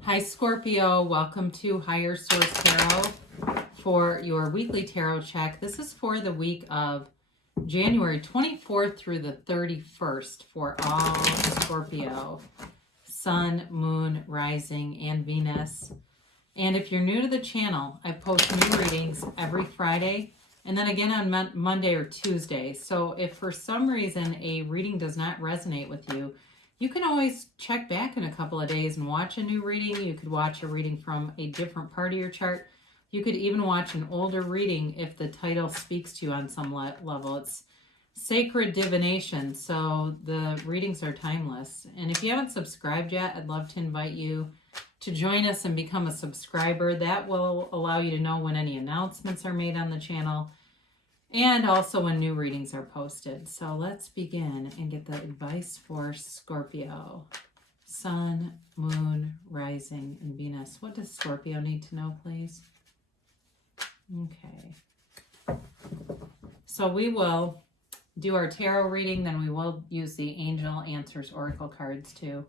Hi Scorpio, welcome to Higher Source Tarot for your weekly tarot check. This is for the week of January 24th through the 31st for all Scorpio, Sun, Moon, Rising, and Venus. And if you're new to the channel, I post new readings every Friday and then again on Monday or Tuesday. So if for some reason a reading does not resonate with you, you can always check back in a couple of days and watch a new reading. You could watch a reading from a different part of your chart. You could even watch an older reading if the title speaks to you on some level. It's sacred divination, so the readings are timeless. And if you haven't subscribed yet, I'd love to invite you to join us and become a subscriber. That will allow you to know when any announcements are made on the channel and also when new readings are posted. So let's begin and get the advice for Scorpio. Sun, Moon, Rising, and Venus. What does Scorpio need to know, please? Okay. So we will do our tarot reading, then we will use the Angel Answers Oracle cards too.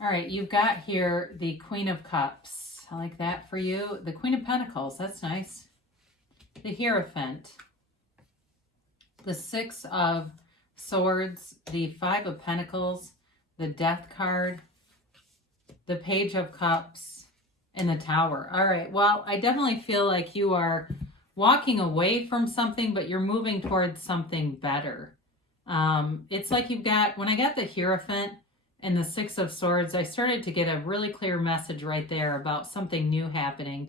All right, you've got here the Queen of Cups. I like that for you. The Queen of Pentacles, that's nice. The Hierophant, the Six of Swords, the Five of Pentacles, the Death card, the Page of Cups, and the Tower. All right, well, I definitely feel like you are walking away from something, but you're moving towards something better. It's like you've got, when I got the Hierophant and the Six of Swords, I started to get a really clear message right there about something new happening.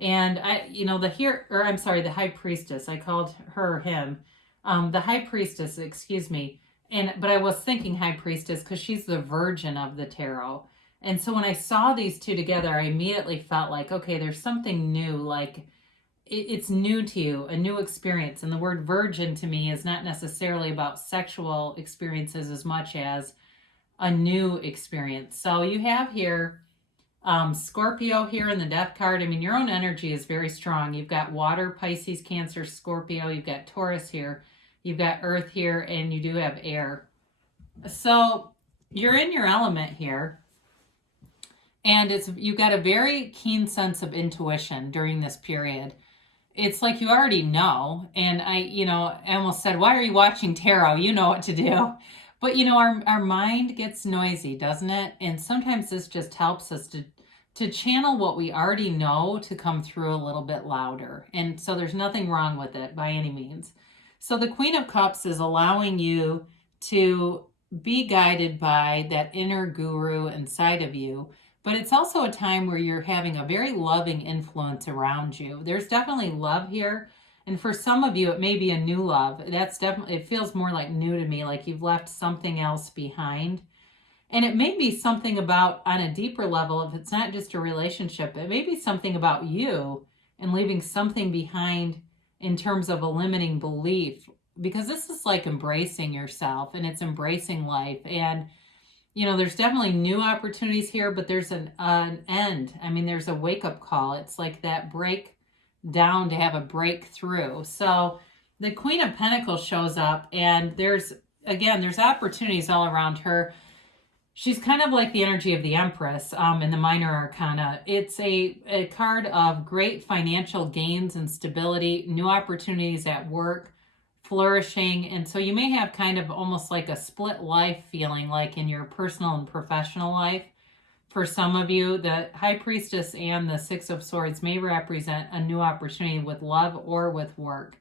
And the High Priestess, I called her him. The High Priestess, excuse me. But I was thinking High Priestess because she's the Virgin of the tarot. And so when I saw these two together, I immediately felt like, okay, there's something new, like it's new to you, a new experience. And the word virgin to me is not necessarily about sexual experiences as much as a new experience. So you have here Scorpio here in the Death card. I mean, your own energy is very strong. You've got water, Pisces, Cancer, Scorpio. You've got Taurus here. You've got Earth here, and you do have air. So you're in your element here. And you've got a very keen sense of intuition during this period. It's like you already know. And I almost said, why are you watching tarot? You know what to do. But, our mind gets noisy, doesn't it? And sometimes this just helps us to channel what we already know to come through a little bit louder. And so there's nothing wrong with it by any means. So the Queen of Cups is allowing you to be guided by that inner guru inside of you. But it's also a time where you're having a very loving influence around you. There's definitely love here. And for some of you, it may be a new love. It feels more like new to me, like you've left something else behind. And it may be something about, on a deeper level, if it's not just a relationship, it may be something about you and leaving something behind in terms of a limiting belief. Because this is like embracing yourself and it's embracing life. And, there's definitely new opportunities here, but there's an end. I mean, there's a wake-up call. It's like that break down to have a breakthrough. So the Queen of Pentacles shows up, and there's opportunities all around her. She's kind of like the energy of the Empress in the Minor Arcana. It's a card of great financial gains and stability, new opportunities at work, flourishing. And so you may have kind of almost like a split life feeling, like in your personal and professional life. For some of you, the High Priestess and the Six of Swords may represent a new opportunity with love or with work.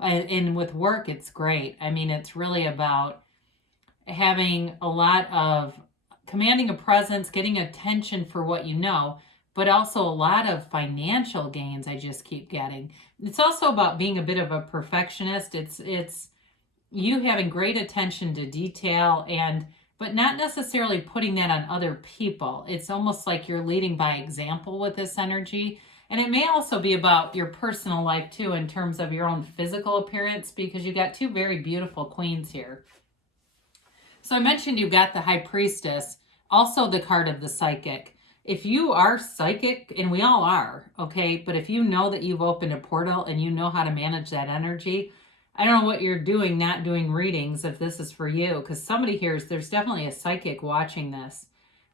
And with work, it's great. I mean, it's really about having a lot of commanding a presence, getting attention for what you know, but also a lot of financial gains I just keep getting. It's also about being a bit of a perfectionist. It's you having great attention to detail but not necessarily putting that on other people. It's almost like you're leading by example with this energy. And it may also be about your personal life too, in terms of your own physical appearance, because you got two very beautiful queens here. So I mentioned you've got the High Priestess, also the card of the Psychic. If you are psychic, and we all are, okay, but if you know that you've opened a portal and you know how to manage that energy, I don't know what you're doing not doing readings if this is for you, because somebody there's definitely a psychic watching this.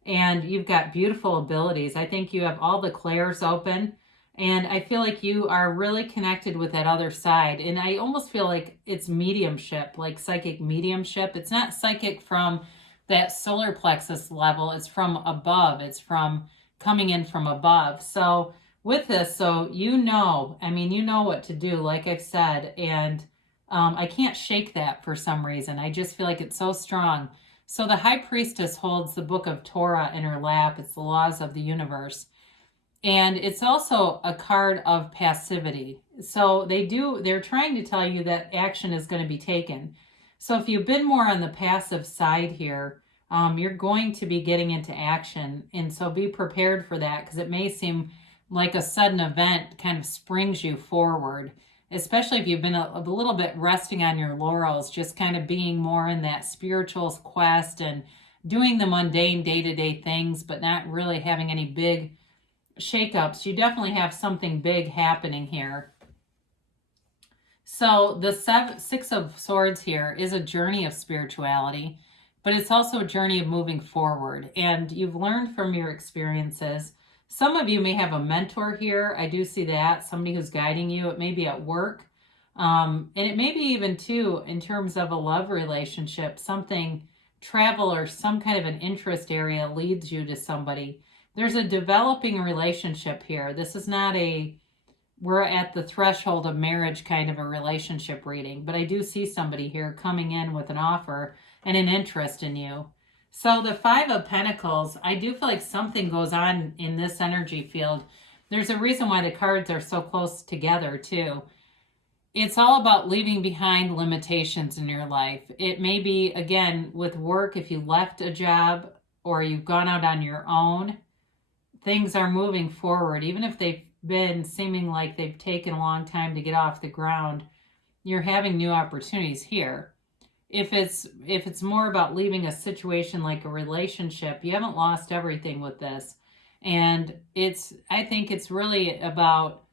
and you've got beautiful abilities. I think you have all the clairs open, and I feel like you are really connected with that other side. And I almost feel like it's mediumship, like psychic mediumship. It's not psychic from that solar plexus level. It's from above. It's from coming in from above. So with this, so you know what to do, like I've said, and I can't shake that for some reason. I just feel like it's so strong. So the High Priestess holds the book of Torah in her lap. It's the laws of the universe. And it's also a card of passivity. So they're trying to tell you that action is going to be taken. So if you've been more on the passive side here, you're going to be getting into action. And so be prepared for that, because it may seem like a sudden event kind of springs you forward, especially if you've been a little bit resting on your laurels, just kind of being more in that spiritual quest and doing the mundane day-to-day things, but not really having any big shakeups. You definitely have something big happening here. So the Six of Swords here is a journey of spirituality, but it's also a journey of moving forward. And you've learned from your experiences. Some of you may have a mentor here. I do see that. Somebody who's guiding you. It may be at work. And it may be even, too, in terms of a love relationship, something, travel or some kind of an interest area leads you to somebody. There's a developing relationship here. This is not we're at the threshold of marriage kind of a relationship reading. But I do see somebody here coming in with an offer and an interest in you. So the Five of Pentacles, I do feel like something goes on in this energy field. There's a reason why the cards are so close together too. It's all about leaving behind limitations in your life. It may be, again, with work, if you left a job or you've gone out on your own, things are moving forward. Even if they've been seeming like they've taken a long time to get off the ground, you're having new opportunities here. If it's more about leaving a situation like a relationship, you haven't lost everything with this. And I think it's really about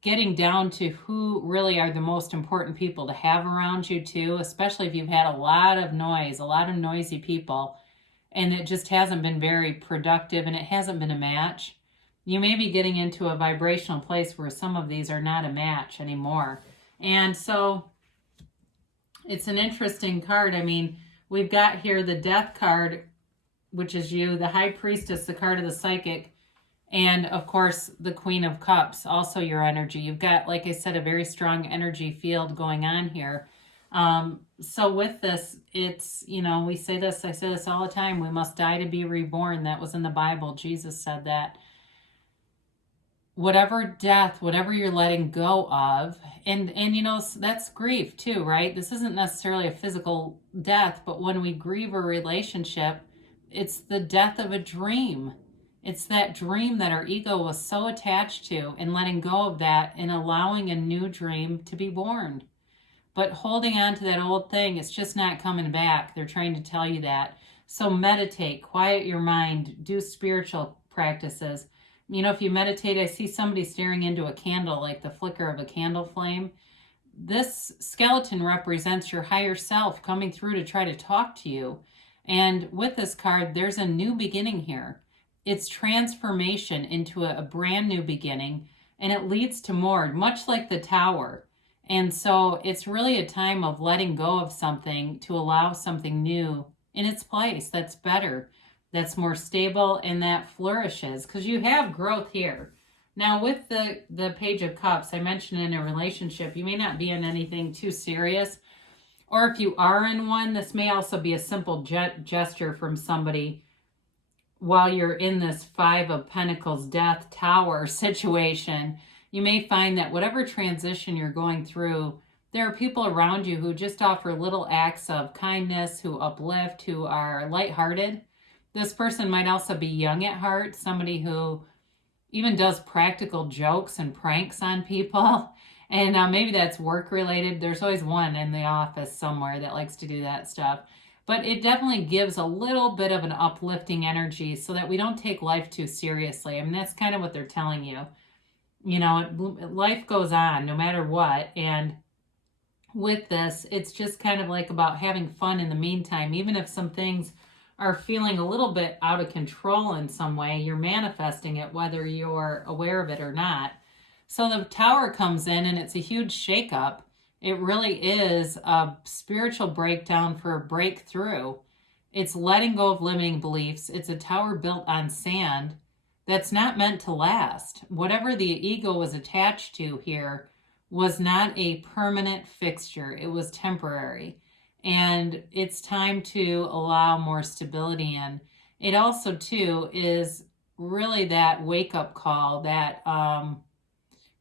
getting down to who really are the most important people to have around you too, especially if you've had a lot of noise, a lot of noisy people, and it just hasn't been very productive and it hasn't been a match. You may be getting into a vibrational place where some of these are not a match anymore. And so it's an interesting card. I mean, we've got here the Death card, which is you, the High Priestess, the card of the psychic, and of course the Queen of Cups, also your energy. You've got, like I said, a very strong energy field going on here. So with this, it's, I say this all the time, we must die to be reborn. That was in the Bible. Jesus said that. Whatever death, whatever you're letting go of, and that's grief too, right? This isn't necessarily a physical death, but when we grieve a relationship, it's the death of a dream. It's that dream that our ego was so attached to, and letting go of that and allowing a new dream to be born. But holding on to that old thing, it's just not coming back. They're trying to tell you that. So meditate, quiet your mind, do spiritual practices. If you meditate, I see somebody staring into a candle, like the flicker of a candle flame. This skeleton represents your higher self coming through to try to talk to you. And with this card, there's a new beginning here. It's transformation into a brand new beginning, and it leads to more, much like the Tower. And so it's really a time of letting go of something to allow something new in its place that's better, that's more stable, and that flourishes, because you have growth here. Now with the Page of Cups, I mentioned in a relationship, you may not be in anything too serious, or if you are in one, this may also be a simple gesture from somebody while you're in this Five of Pentacles Death Tower situation. You may find that whatever transition you're going through, there are people around you who just offer little acts of kindness, who uplift, who are lighthearted. This person might also be young at heart, somebody who even does practical jokes and pranks on people. And maybe that's work related. There's always one in the office somewhere that likes to do that stuff. But it definitely gives a little bit of an uplifting energy so that we don't take life too seriously. I mean, that's kind of what they're telling you. Life goes on no matter what. And with this, it's just kind of like about having fun in the meantime, even if some things are feeling a little bit out of control in some way. You're manifesting it whether you're aware of it or not. So the Tower comes in and it's a huge shakeup. It really is a spiritual breakdown for a breakthrough. It's letting go of limiting beliefs. It's a tower built on sand that's not meant to last. Whatever the ego was attached to here was not a permanent fixture. It was temporary. And it's time to allow more stability in. It also, too, is really that wake-up call that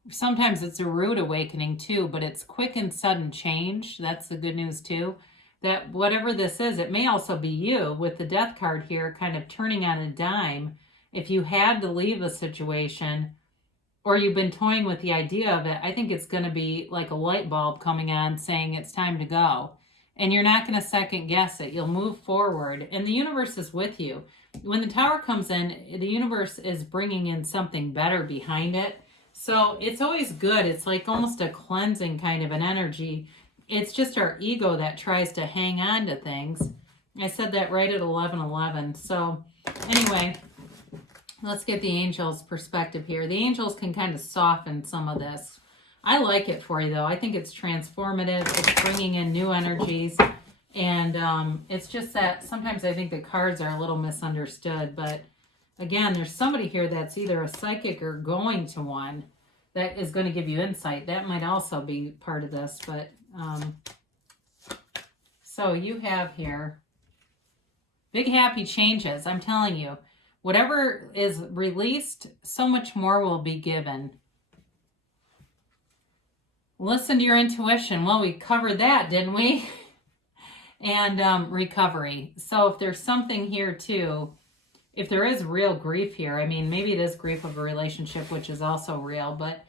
sometimes it's a rude awakening, too, but it's quick and sudden change. That's the good news, too. That whatever this is, it may also be you with the Death card here kind of turning on a dime. If you had to leave a situation or you've been toying with the idea of it, I think it's going to be like a light bulb coming on saying it's time to go. And you're not going to second guess it. You'll move forward and the universe is with you. When the Tower comes in, the universe is bringing in something better behind it. So it's always good. It's like almost a cleansing kind of an energy. It's just our ego that tries to hang on to things. I said that right at 11:11. So anyway, let's get the angels' perspective here. The angels can kind of soften some of this. I like it for you, though. I think it's transformative. It's bringing in new energies. And it's just that sometimes I think the cards are a little misunderstood. But again, there's somebody here that's either a psychic or going to one that is going to give you insight. That might also be part of this. But so you have here big happy changes. I'm telling you, whatever is released, so much more will be given. Listen to your intuition. Well, we covered that, didn't we? And recovery. So if there's something here too, if there is real grief here, I mean, maybe it is grief of a relationship, which is also real, but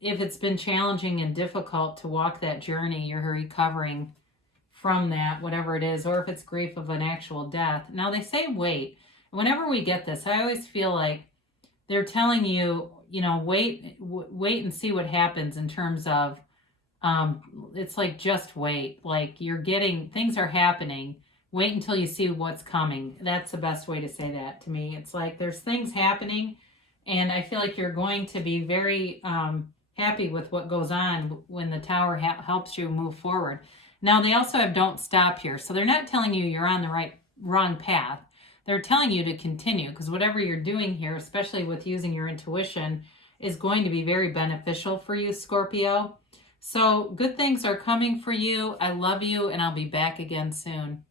if it's been challenging and difficult to walk that journey, you're recovering from that, whatever it is, or if it's grief of an actual death. Now they say wait. Whenever we get this, I always feel like they're telling you, you know, wait and see what happens in terms of, it's like just wait. Like you're getting, things are happening. Wait until you see what's coming. That's the best way to say that to me. It's like there's things happening, and I feel like you're going to be very happy with what goes on when the Tower helps you move forward. Now they also have don't stop here, so they're not telling you you're on the wrong path. They're telling you to continue, because whatever you're doing here, especially with using your intuition, is going to be very beneficial for you, Scorpio. So good things are coming for you. I love you, and I'll be back again soon.